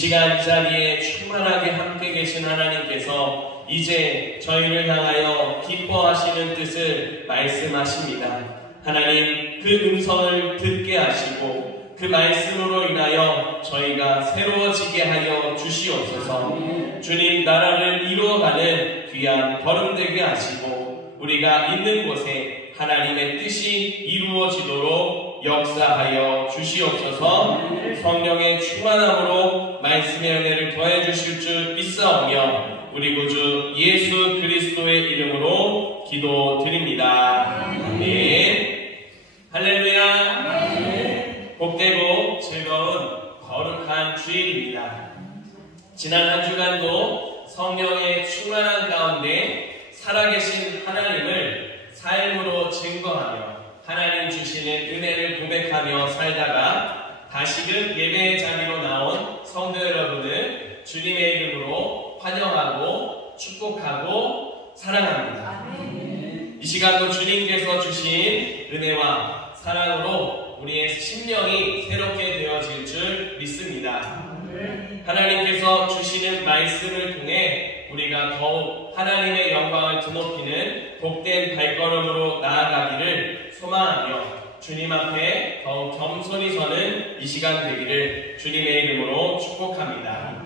시간 이 자리에 충만하게 함께 계신 하나님께서 이제 저희를 향하여 기뻐하시는 뜻을 말씀하십니다. 하나님, 그 음성을 듣게 하시고 그 말씀으로 인하여 저희가 새로워지게 하여 주시옵소서. 주님 나라를 이루어가는 귀한 걸음되게 하시고 우리가 있는 곳에 하나님의 뜻이 이루어지도록 역사하여 주시옵소서. 성령의 충만함으로 말씀의 은혜를 더해 주실 줄 믿사오며 우리 구주 예수 그리스도의 이름으로 기도드립니다. 아멘. 할렐루야. 복되고 즐거운 거룩한 주일입니다. 지난 한 주간도 성령의 충만한 가운데 살아계신 하나님을 삶으로 증거하며 하나님 주시는 은혜를 고백하며 살다가 다시금 예배의 자리로 나온 성도 여러분을 주님의 이름으로 환영하고 축복하고 사랑합니다. 이 시간도 주님께서 주신 은혜와 사랑으로 우리의 심령이 새롭게 되어질 줄 믿습니다. 하나님께서 주시는 말씀을 통해 우리가 더욱 하나님의 영광을 드높이는 복된 발걸음으로 나아가기를 소망하며 주님 앞에 더욱 겸손히 서는 이 시간 되기를 주님의 이름으로 축복합니다.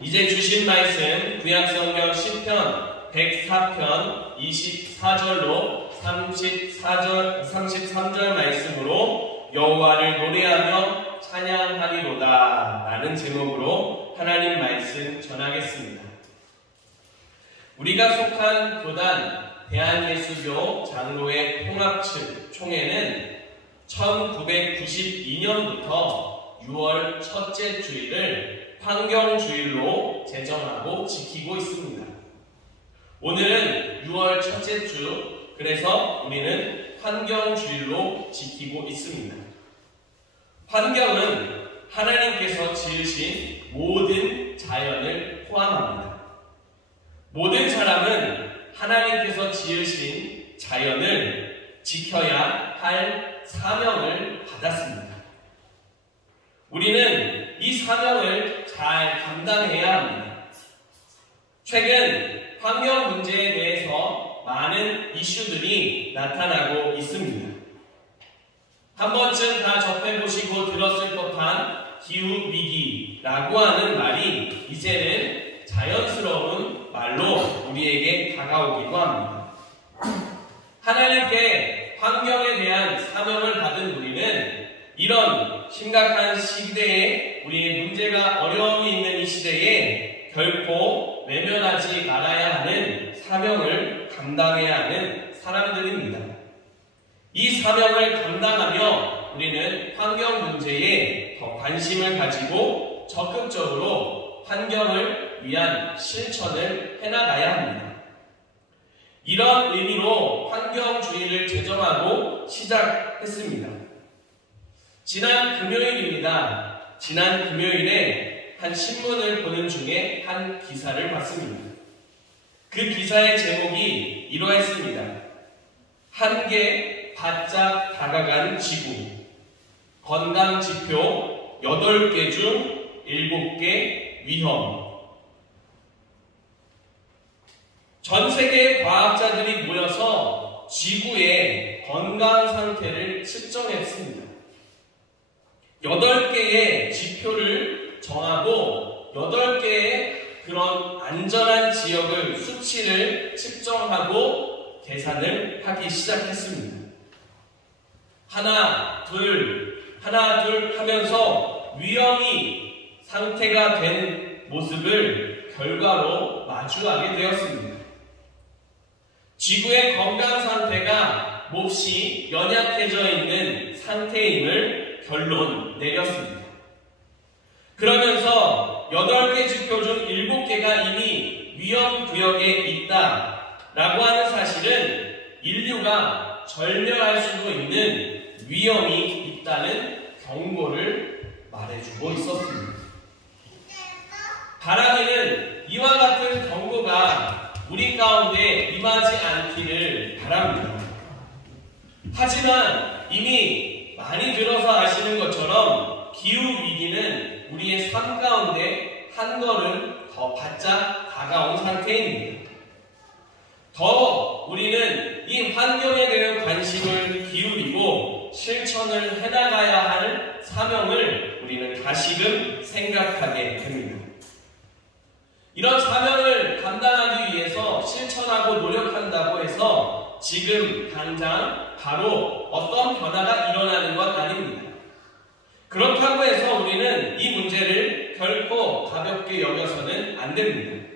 이제 주신 말씀 구약성경 시편 104편 24절로 33절 말씀으로 여호와를 노래하며 찬양하리로다 라는 제목으로 하나님 말씀 전하겠습니다. 우리가 속한 교단 대한예수교 장로회 통합측 총회는 1992년부터 6월 첫째 주일을 환경주일로 제정하고 지키고 있습니다. 오늘은 6월 첫째 주, 그래서 우리는 환경주일로 지키고 있습니다. 환경은 하나님께서 지으신 모든 자연을 포함합니다. 모든 사람은 하나님께서 지으신 자연을 지켜야 할 사명을 받았습니다. 우리는 이 사명을 잘 감당해야 합니다. 최근 환경 문제에 대해서 많은 이슈들이 나타나고 있습니다. 한 번쯤 다 접해보시고 들었을 법한 기후위기라고 하는 말이 이제는 자연스러운 말로 우리에게 다가오기도 합니다. 하나님께 환경에 대한 사명을 받은 우리는 이런 심각한 시대에 우리의 문제가 어려움이 있는 이 시대에 결코 외면하지 말아야 하는 사명을 감당해야 하는 사람들입니다. 이 사명을 감당하며 우리는 환경 문제에 더 관심을 가지고 적극적으로 환경을 위한 실천을 해나가야 합니다. 이런 의미로 환경주의를 제정하고 시작했습니다. 지난 금요일입니다. 지난 금요일에 한 신문을 보는 중에 한 기사를 봤습니다. 그 기사의 제목이 이러했습니다. 한계 바짝 다가간 지구, 건강지표 8개 중 7개 위험. 전 세계의 과학자들이 모여서 지구의 건강 상태를 측정했습니다. 8개의 지표를 정하고 8개의 그런 안전한 지역을 수치를 측정하고 계산을 하기 시작했습니다. 하나, 둘 하면서 위험이 상태가 된 모습을 결과로 마주하게 되었습니다. 지구의 건강 상태가 몹시 연약해져 있는 상태임을 결론 내렸습니다. 그러면서 8개 지표 중 7개가 이미 위험구역에 있다라고 하는 사실은 인류가 절멸할 수도 있는 위험이 있다는 경고를 말해주고 있었습니다. 바라기는 이와 같은 경고가 우리 가운데 임하지 않기를 바랍니다. 하지만 이미 많이 들어서 아시는 것처럼 기후위기는 우리의 삶 가운데 한 걸음 더 바짝 다가온 상태입니다. 더 우리는 이 환경에 대한 관심을 기울이고 실천을 해나가야 할 사명을 우리는 다시금 생각하게 됩니다. 이런 사명을 감당하기 위해서 실천하고 노력한다고 해서 지금 당장 바로 어떤 변화가 일어나는 것 아닙니다. 그렇다고 해서 우리는 이 문제를 결코 가볍게 여겨서는 안 됩니다.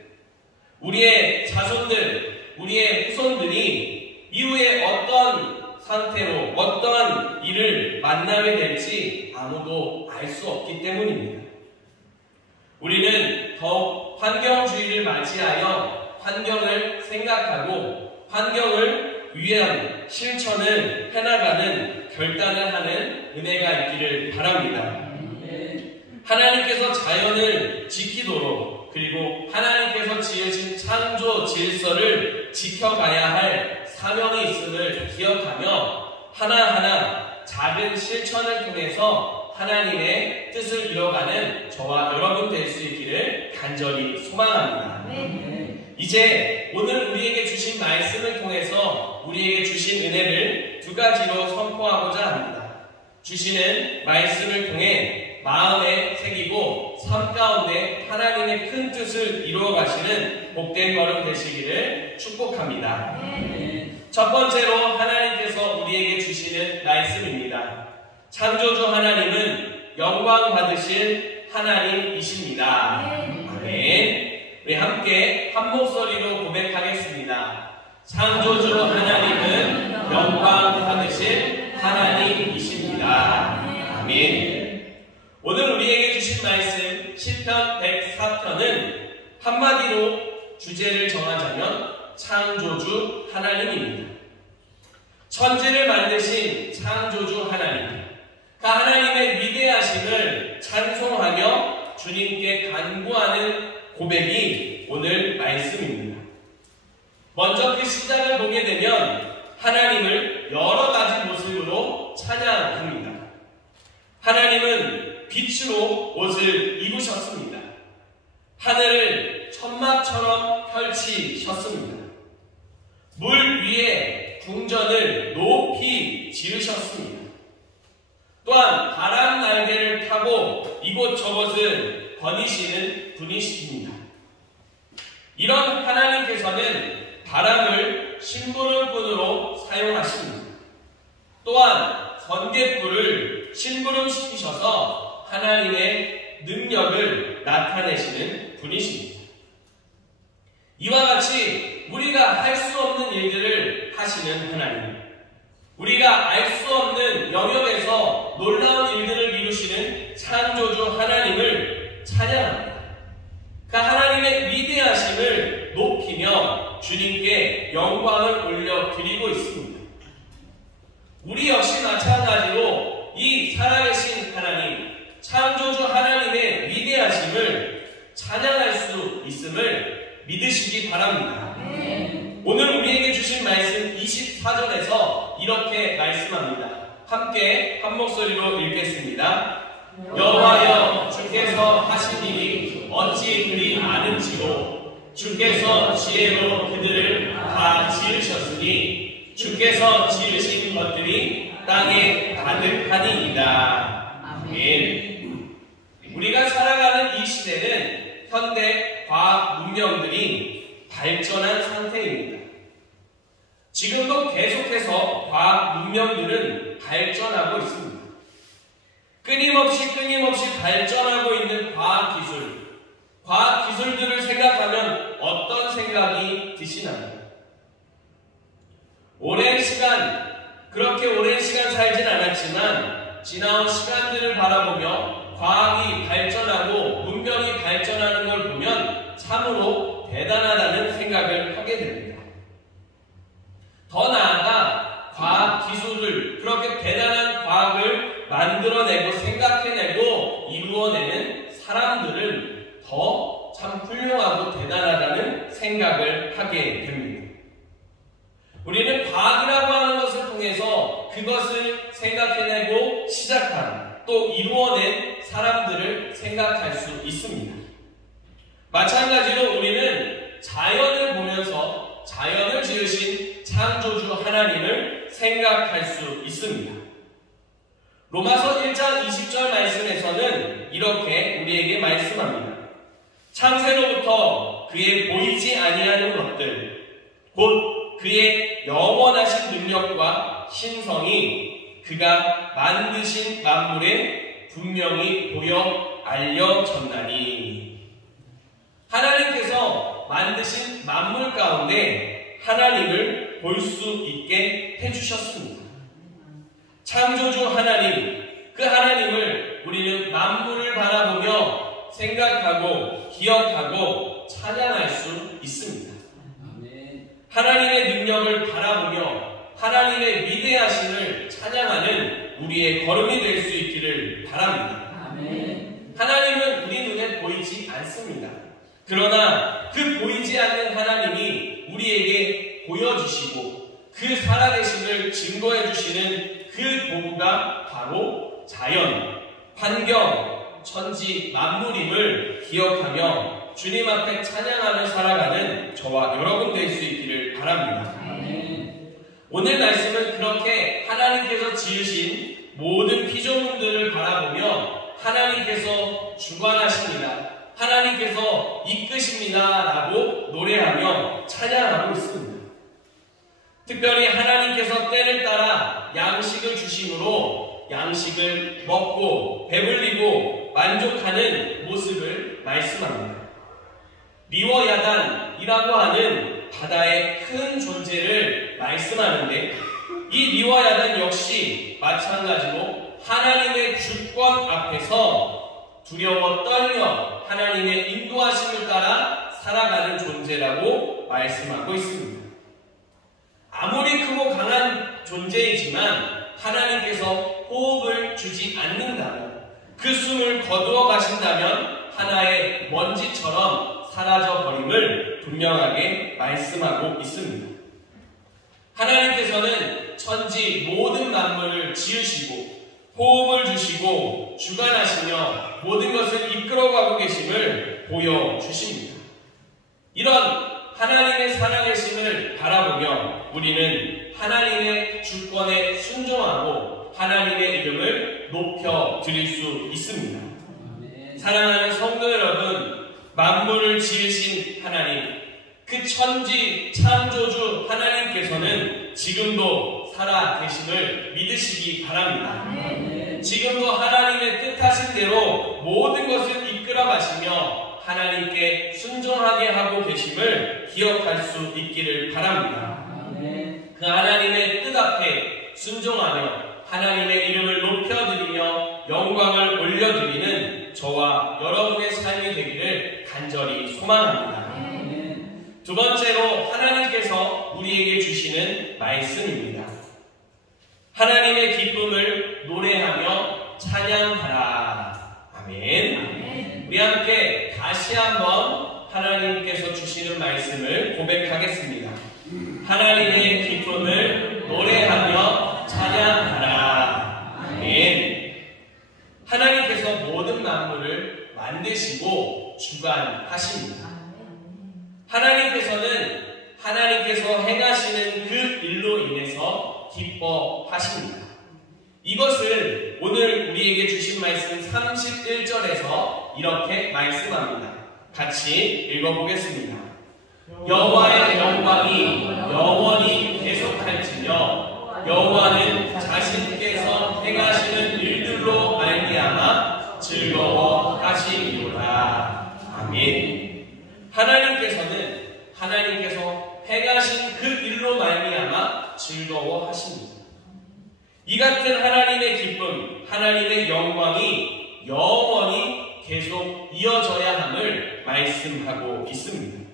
우리의 자손들, 우리의 후손들이 이후에 어떤 상태로 어떤 일을 만나게 될지 아무도 알 수 없기 때문입니다. 우리는 더욱 환경주의를 맞이하여 환경을 생각하고 환경을 위한 실천을 해나가는 결단을 하는 은혜가 있기를 바랍니다. 하나님께서 자연을 지키도록 그리고 하나님께서 지으신 창조 질서를 지켜가야 할 사명이 있음을 기억하며 하나하나 작은 실천을 통해서 하나님의 뜻을 이뤄가는 저와 여러분 될 수 있기를 간절히 소망합니다. 이제 오늘 우리에게 주신 말씀을 통해서 우리에게 주신 은혜를 두 가지로 선포하고자 합니다. 주시는 말씀을 통해 마음에 새기고 삶 가운데 하나님의 큰 뜻을 이루어 가시는 복된 걸음 되시기를 축복합니다. 첫 번째로 하나님께서 우리에게 주시는 말씀입니다. 창조주 하나님은 영광 받으실 하나님이십니다. 아멘. 우리 함께 한 목소리로 고백하겠습니다. 창조주 하나님은 영광 받으실 하나님이십니다. 아멘. 오늘 우리에게 주신 말씀 시편 104편은 한마디로 주제를 정하자면 창조주 하나님입니다. 천지를 만드신 창조주 하나님, 그 하나님의 위대하심을 찬송하며 주님께 간구하는 고백이 오늘 말씀입니다. 먼저 그 시작을 보게 되면 하나님을 여러 가지 모습으로 찬양합니다. 하나님은 빛으로 옷을 입으셨습니다. 하늘을 천막처럼 펼치셨습니다. 물 위에 궁전을 높이 지으셨습니다. 또한 바람 날개를 타고 이곳저곳을 거니시는 분이십니다. 이런 하나님께서는 바람을 심부름꾼으로 사용하십니다. 또한 번갯불을 심부름시키셔서 하나님의 능력을 나타내시는 분이십니다. 이와 같이 우리가 할 수 없는 일들을 하시는 하나님, 우리가 알 수 없는 영역에서 놀라운 일들을 이루시는 창조주 하나님을 찬양합니다. 그 하나님의 위대하심을 높이며 주님께 영광을 올려드리고 있습니다. 우리 역시 마찬가지로 이 살아계신 하나님, 창조주 하나님의 위대하심을 찬양할 수 있음을 믿으시기 바랍니다. 오늘 우리에게 주신 말씀 24절에서 이렇게 말씀합니다. 함께 한 목소리로 읽겠습니다. 여호와여, 주께서 하신 일이 어찌 그리 많은지요. 주께서 지혜로 그들을 다 지으셨으니 주께서 지으신 것들이 땅에 가득하니이다. 아멘. 우리가 살아가는 이 시대는 현대 과학 문명들이 발전한 상태입니다. 지금도 계속해서 과학 문명들은 발전하고 있습니다. 끊임없이 발전하고 있는 과학 기술들을 생각하면 어떤 생각이 드시나요? 그렇게 오랜 시간 살진 않았지만 지나온 시간들을 바라보며 과학이 발전하고 문명이 발전하는 걸 보면 참으로 대단하다는 생각을 하게 됩니다. 더 나아가 과학 기술을, 그렇게 대단한 과학을 만들어내고 생각해내고 이루어내는 사람들은 더 참 훌륭하고 대단하다는 생각을 하게 됩니다. 우리는 과학이라고 하는 것을 통해서 그것을 생각해내고 시작한, 또 이루어낸 사람들을 생각합니다. 있습니다. 마찬가지로 우리는 자연을 보면서 자연을 지으신 창조주 하나님을 생각할 수 있습니다. 로마서 1장 20절 말씀에서는 이렇게 우리에게 말씀합니다. 창세로부터 그의 보이지 아니하는 것들, 곧 그의 영원하신 능력과 신성이 그가 만드신 만물에 분명히 보여 알려졌나니. 하나님께서 만드신 만물 가운데 하나님을 볼 수 있게 해주셨습니다. 창조주 하나님, 그 하나님을 우리는 만물을 바라보며 생각하고 기억하고 찬양할 수 있습니다. 하나님의 능력을 바라보며 하나님의 위대하심을 찬양하는 우리의 걸음이 될 수 있기를 바랍니다. 하나님은 우리 눈에 보이지 않습니다. 그러나 그 보이지 않는 하나님이 우리에게 보여주시고 그 살아계심을 증거해 주시는 그 도구가 바로 자연, 환경, 천지, 만물임을 기억하며 주님 앞에 찬양하며 살아가는 저와 여러분 될 수 있기를 바랍니다. 오늘 말씀은 그렇게 하나님께서 지으신 모든 피조물들을 바라보며 하나님께서 주관하십니다, 하나님께서 이끄십니다 라고 노래하며 찬양하고 있습니다. 특별히 하나님께서 때를 따라 양식을 주심으로 양식을 먹고 배불리고 만족하는 모습을 말씀합니다. 리워야단이라고 하는 바다의 큰 존재를 말씀하는데, 이 리워야단 역시 마찬가지로 하나님의 주권 앞에서 두려워 떨며 하나님의 인도하심을 따라 살아가는 존재라고 말씀하고 있습니다. 아무리 크고 강한 존재이지만 하나님께서 호흡을 주지 않는다면, 그 숨을 거두어 가신다면 하나의 먼지처럼 사라져버림을 분명하게 말씀하고 있습니다. 하나님께서는 천지 모든 만물을 지으시고 호흡을 주시고 주관하시며 모든 것을 이끌어가고 계심을 보여주십니다. 이런 하나님의 살아계심을 바라보며 우리는 하나님의 주권에 순종하고 하나님의 이름을 높여드릴 수 있습니다. 사랑하는 성도 여러분, 만물을 지으신 하나님, 그 천지 창조주 하나님께서는 지금도 살아계심을 믿으시기 바랍니다. 지금도 하나님의 뜻하신 대로 모든 것을 이끌어 가시며 하나님께 순종하게 하고 계심을 기억할 수 있기를 바랍니다. 그 하나님의 뜻 앞에 순종하며 하나님의 이름을 높여드리며 영광을 올려드리는 저와 여러분의 삶이 되기를 간절히 소망합니다. 두 번째로 하나님께서 우리에게 주시는 말씀입니다. 하나님의 기쁨을 노래하며 찬양하라. 아멘. 우리 함께 다시 한번 하나님께서 주시는 말씀을 고백하겠습니다. 하나님의 기쁨을 노래하며 찬양하라. 아멘. 하나님께서 모든 만물을 만드시고 주관하십니다. 하나님께서 행하시는 그 일로 인해서 기뻐하십니다. 이것을 오늘 우리에게 주신 말씀 31절에서 이렇게 말씀합니다. 같이 읽어보겠습니다. 여호와의 영광이 영원히 계속할지며 여호와는 자신께서 행하시는 일들로 말미암아 즐거워하시리로다. 아멘. 하나님께서 행하신 그 일로 말미암아 즐거워하십니다. 이 같은 하나님의 기쁨, 하나님의 영광이 영원히 계속 이어져야 함을 말씀하고 있습니다.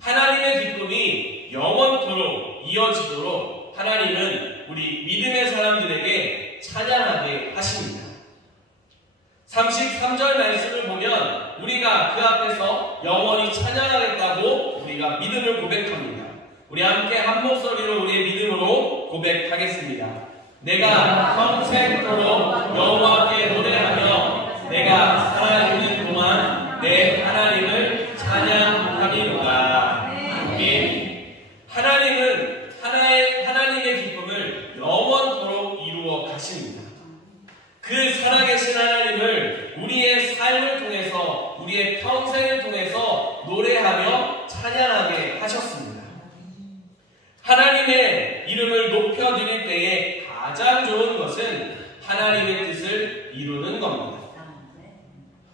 하나님의 기쁨이 영원토록 이어지도록 하나님은 우리 믿음의 사람들에게 찬양하게 하십니다. 33절 말씀을 보면 우리가 그 앞에서 영원히 찬양하겠다고 우리가 믿음을 고백합니다. 우리 함께 한 목소리로 우리의 믿음으로 고백하겠습니다. 내가 평생토록 여호와께 노래하며 내가 살아있는 동안 우리의 평생을 통해서 노래하며 찬양하게 하셨습니다. 하나님의 이름을 높여드릴 때에 가장 좋은 것은 하나님의 뜻을 이루는 겁니다.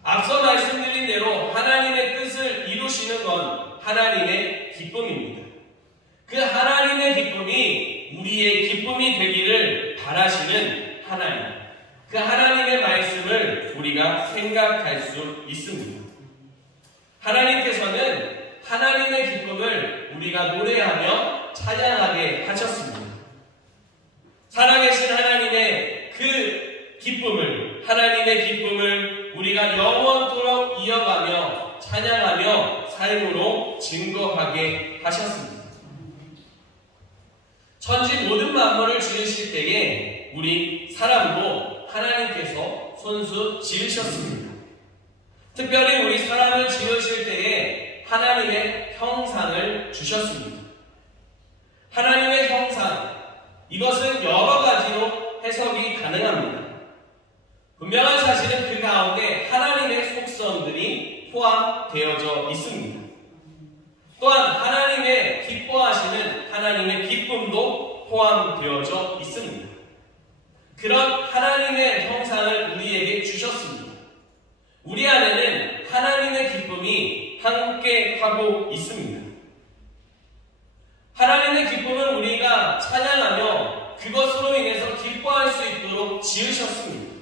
앞서 말씀드린 대로 하나님의 뜻을 이루시는 건 하나님의 기쁨입니다. 그 하나님의 기쁨이 우리의 기쁨이 되기를 바라시는 하나님, 그 하나님의 말씀을 우리가 생각할 수 있습니다. 하나님께서는 하나님의 기쁨을 우리가 노래하며 찬양하게 하셨습니다. 살아계신 하나님의 그 기쁨을, 하나님의 기쁨을 우리가 영원토록 이어가며 찬양하며 삶으로 증거하게 하셨습니다. 천지 모든 만물을 지으실 때에 우리 사람도 하나님께서 손수 지으셨습니다. 특별히 우리 사람을 지으실 때에 하나님의 형상을 주셨습니다. 하나님의 형상, 이것은 여러 가지로 해석이 가능합니다. 분명한 사실은 그 가운데 하나님의 속성들이 포함되어져 있습니다. 또한 하나님의 기뻐하시는 하나님의 기쁨도 포함되어져 있습니다. 그런 하나님의 형상을 우리에게 주셨습니다. 우리 안에는 하나님의 기쁨이 함께 하고 있습니다. 하나님의 기쁨은 우리가 찬양하며 그것으로 인해서 기뻐할 수 있도록 지으셨습니다.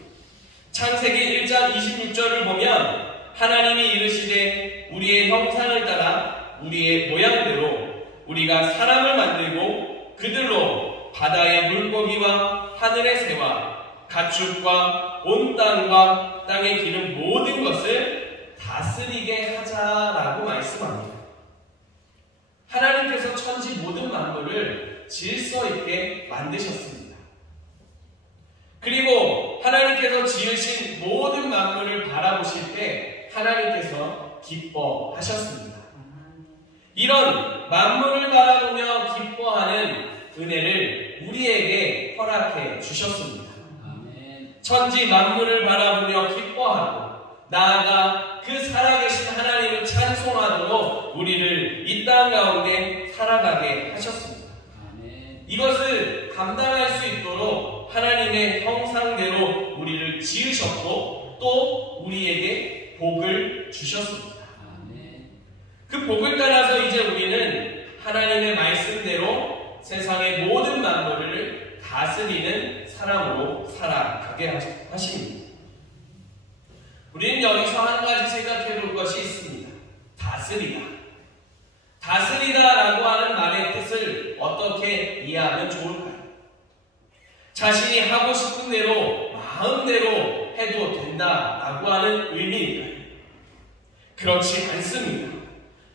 창세기 1장 26절을 보면 하나님이 이르시되 우리의 형상을 따라 우리의 모양대로 우리가 사람을 만들고 그들로 바다의 물고기와 하늘의 새와 가축과 온 땅과 땅에 기는 모든 것을 다스리게 하자라고 말씀합니다. 하나님께서 천지 모든 만물을 질서 있게 만드셨습니다. 그리고 하나님께서 지으신 모든 만물을 바라보실 때 하나님께서 기뻐하셨습니다. 이런 만물을 바라보며 기뻐하는 은혜를 우리에게 허락해 주셨습니다. 천지 만물을 바라보며 기뻐하고 나아가 그 살아계신 하나님을 찬송하도록 우리를 이 땅 가운데 살아가게 하셨습니다. 이것을 감당할 수 있도록 하나님의 형상대로 우리를 지으셨고 또 우리에게 복을 주셨습니다. 그 복을 따라서 이제 우리는 하나님의 말씀대로 세상의 모든 만물을 다스리는 사람으로 살아가게 하십니다. 우리는 여기서 한 가지 생각해 볼 것이 있습니다. 다스리다. 다스리다라고 하는 말의 뜻을 어떻게 이해하면 좋을까요? 자신이 하고 싶은 대로 마음대로 해도 된다라고 하는 의미일까요? 그렇지 않습니다.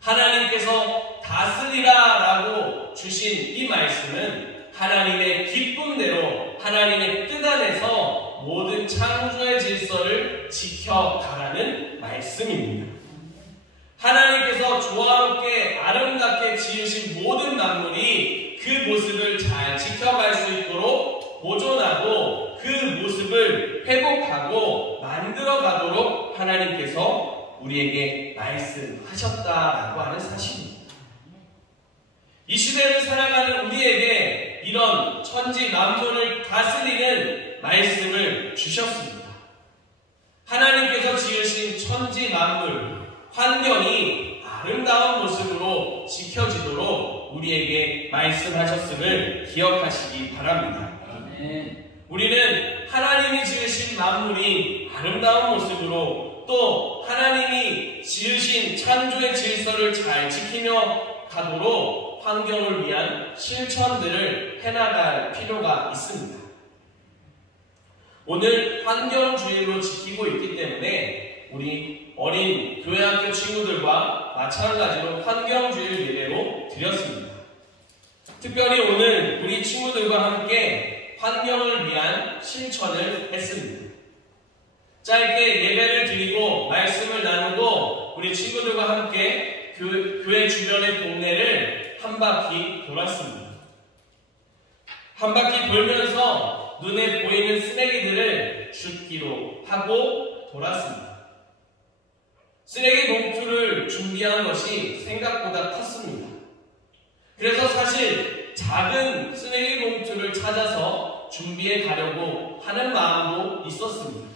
하나님께서 다스리라라고 주신 이 말씀은 하나님의 기쁨대로 하나님의 뜻 안에서 모든 창조의 질서를 지켜가라는 말씀입니다. 하나님께서 조화롭게 아름답게 지으신 모든 만물이 그 모습을 잘 지켜갈 수 있도록 보존하고 그 모습을 회복하고 만들어가도록 하나님께서 우리에게 말씀하셨다라고 하는 사실입니다. 이 시대를 살아가는 우리에게 이런 천지 만물을 다스리는 말씀을 주셨습니다. 하나님께서 지으신 천지 만물, 환경이 아름다운 모습으로 지켜지도록 우리에게 말씀하셨음을 기억하시기 바랍니다. 우리는 하나님이 지으신 만물이 아름다운 모습으로 또 하나님이 지으신 창조의 질서를 잘 지키며 가도록 환경을 위한 실천들을 해나갈 필요가 있습니다. 오늘 환경주의로 지키고 있기 때문에 우리 어린 교회학교 친구들과 마찬가지로 환경주의를 예배로 드렸습니다. 특별히 오늘 우리 친구들과 함께 환경을 위한 실천을 했습니다. 짧게 예배를 드리고 말씀을 나누고 우리 친구들과 함께 교회 주변의 동네를 한 바퀴 돌았습니다. 한 바퀴 돌면서 눈에 보이는 쓰레기들을 줍기로 하고 돌았습니다. 쓰레기 준비한 것이 생각보다 컸습니다. 그래서 사실 작은 쓰레기 봉투를 찾아서 준비해 가려고 하는 마음도 있었습니다.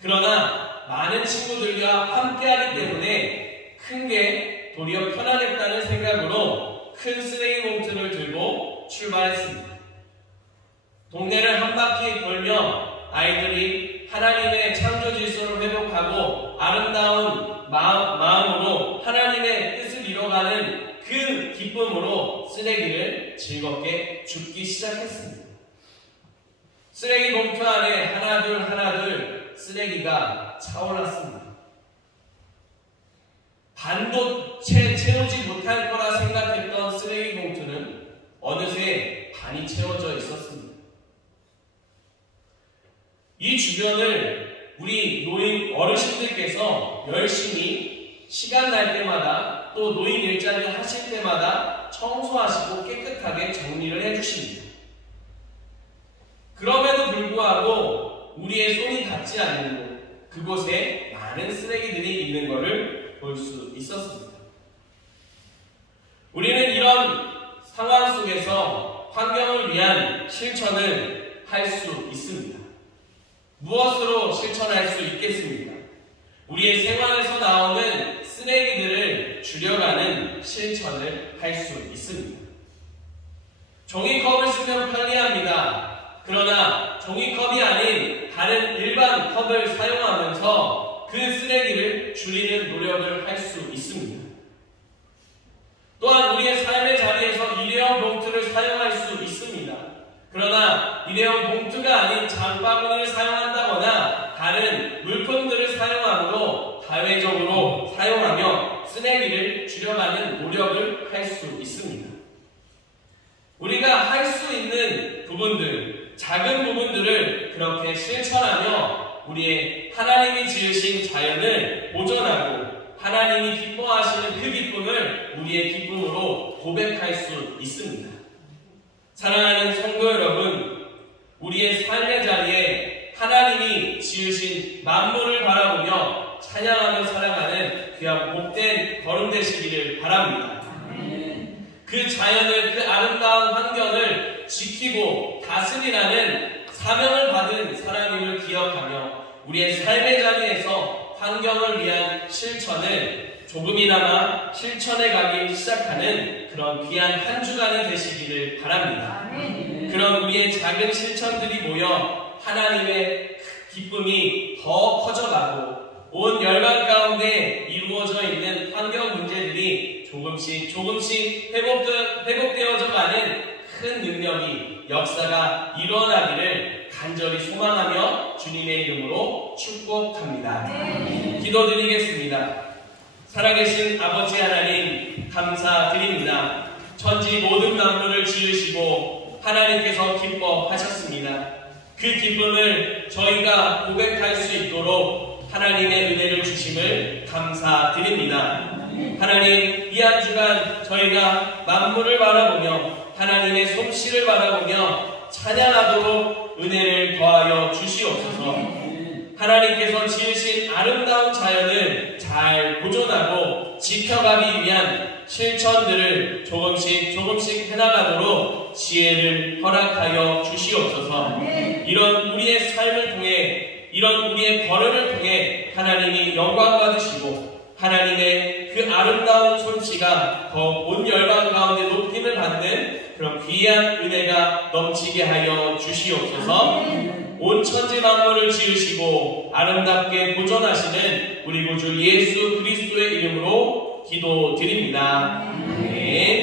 그러나 많은 친구들과 함께하기 때문에 큰 게 도리어 편안했다는 생각으로 큰 쓰레기 봉투를 들고 출발했습니다. 동네를 한 바퀴 돌며 아이들이 하나님의 창조 질서를 회복하고 아름다운 마음으로 하나님의 뜻을 이뤄가는 그 기쁨으로 쓰레기를 즐겁게 줍기 시작했습니다. 쓰레기 봉투 안에 하나둘 쓰레기가 차올랐습니다. 반도 채우지 못할 거라 생각했던 쓰레기 봉투는 어느새 반이 채워져 있었습니다. 이 주변을 우리 노인 어르신들께서 열심히 시간 날 때마다 또 노인 일자리를 하실 때마다 청소하시고 깨끗하게 정리를 해주십니다. 그럼에도 불구하고 우리의 손이 닿지 않는 곳, 그곳에 많은 쓰레기들이 있는 것을 볼 수 있었습니다. 우리는 이런 상황 속에서 환경을 위한 실천을 할 수 있습니다. 무엇으로 실천할 수 있겠습니까? 우리의 생활에서 나오는 쓰레기들을 줄여가는 실천을 할 수 있습니다. 종이컵을 쓰면 편리합니다. 그러나 종이컵이 아닌 다른 일반 컵을 사용하면서 그 쓰레기를 줄이는 노력을 할 수 있습니다. 또한 우리의 삶의 자리에서 일회용 봉투를 사용할 수 있습니다. 그러나 일회용 봉투가 아닌 장바구니를 사용한다거나 다른 물품들을 사용함으로 다회적으로 사용하며 쓰레기를 줄여가는 노력을 할 수 있습니다. 우리가 할 수 있는 부분들, 작은 부분들을 그렇게 실천하며 우리의 하나님이 지으신 자연을 보존하고 하나님이 기뻐하시는 그 기쁨을 우리의 기쁨으로 고백할 수 있습니다. 사랑하는 성도 여러분, 우리의 삶의 자리에 하나님이 지으신 만물을 바라보며 찬양하며 살아가는 귀한 복된 걸음 되시기를 바랍니다. 그 자연을, 그 아름다운 환경을 지키고 다스리라는 사명을 받은 사람임을 기억하며 우리의 삶의 자리에서 환경을 위한 실천을 조금이나마 실천해 가기 시작하는 그런 귀한 한 주간이 되시기를 바랍니다. 그런 우리의 작은 실천들이 모여 하나님의 기쁨이 더 커져가고 온 열방 가운데 이루어져 있는 환경 문제들이 조금씩 회복되어져 가는 큰 능력이, 역사가 일어나기를 간절히 소망하며 주님의 이름으로 축복합니다. 기도드리겠습니다. 살아계신 아버지 하나님, 감사드립니다. 천지 모든 만물을 지으시고 하나님께서 기뻐하셨습니다. 그 기쁨을 저희가 고백할 수 있도록 하나님의 은혜를 주심을 감사드립니다. 하나님, 이 한 주간 저희가 만물을 바라보며 하나님의 솜씨를 바라보며 찬양하도록 은혜를 더하여 주시옵소서. 하나님께서 지으신 아름다운 자연을 잘 보존하고 지켜가기 위한 실천들을 조금씩 해나가도록 지혜를 허락하여 주시옵소서. 이런 우리의 삶을 통해, 이런 우리의 걸음을 통해 하나님이 영광 받으시고 하나님의 그 아름다운 솜씨가 더 온 열방 가운데 높임을 받는 그런 귀한 은혜가 넘치게 하여 주시옵소서. 온 천지 만물을 지으시고 아름답게 보존하시는 우리 구주 예수 그리스도의 이름으로 기도드립니다. 아멘.